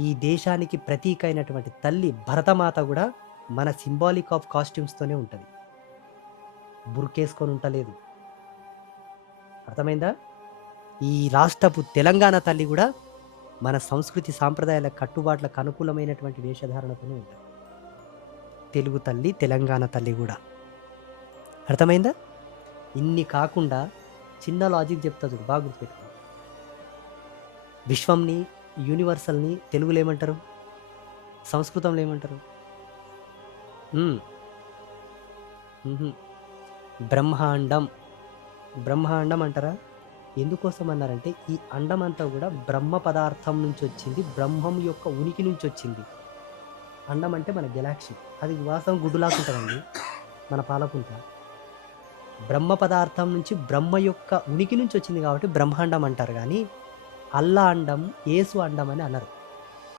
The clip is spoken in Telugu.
ఈ దేశానికి ప్రతీక అయినటువంటి తల్లి భరతమాత కూడా మన సింబాలిక్ ఆఫ్ కాస్ట్యూమ్స్తోనే ఉంటుంది. బుర్కేసుకొని ఉంటలేదు. అర్థమైందా? ఈ రాష్ట్రపు తెలంగాణ తల్లి కూడా మన సంస్కృతి సాంప్రదాయాల కట్టుబాట్లకు అనుకూలమైనటువంటి వేషధారణతోనే ఉంటుంది. తెలుగు తల్లి తెలంగాణ తల్లి కూడా. అర్థమైందా? ఇన్ని కాకుండా చిన్న లాజిక్ చెప్తా చూడు బాగా గుర్తుపెట్టుకో. విశ్వంని యూనివర్సల్ని తెలుగులో ఏమంటారు సంస్కృతంలో ఏమంటారు. బ్రహ్మాండం. బ్రహ్మాండం అంటారా? ఎందుకోసం అన్నారంటే ఈ అండం అంతా కూడా బ్రహ్మ పదార్థం నుంచి వచ్చింది బ్రహ్మం యొక్క ఉనికి నుంచి వచ్చింది అండం అంటే మన గెలాక్సీ. అది వాస్తవం గుడ్డులాకుంటుందండి మన పాలపుంత బ్రహ్మ పదార్థం నుంచి బ్రహ్మ యొక్క ఉనికి నుంచి వచ్చింది కాబట్టి బ్రహ్మాండం అంటారు కానీ അല്ല അണ്ടം യേസു അണ്ടം എന്ന് അലറും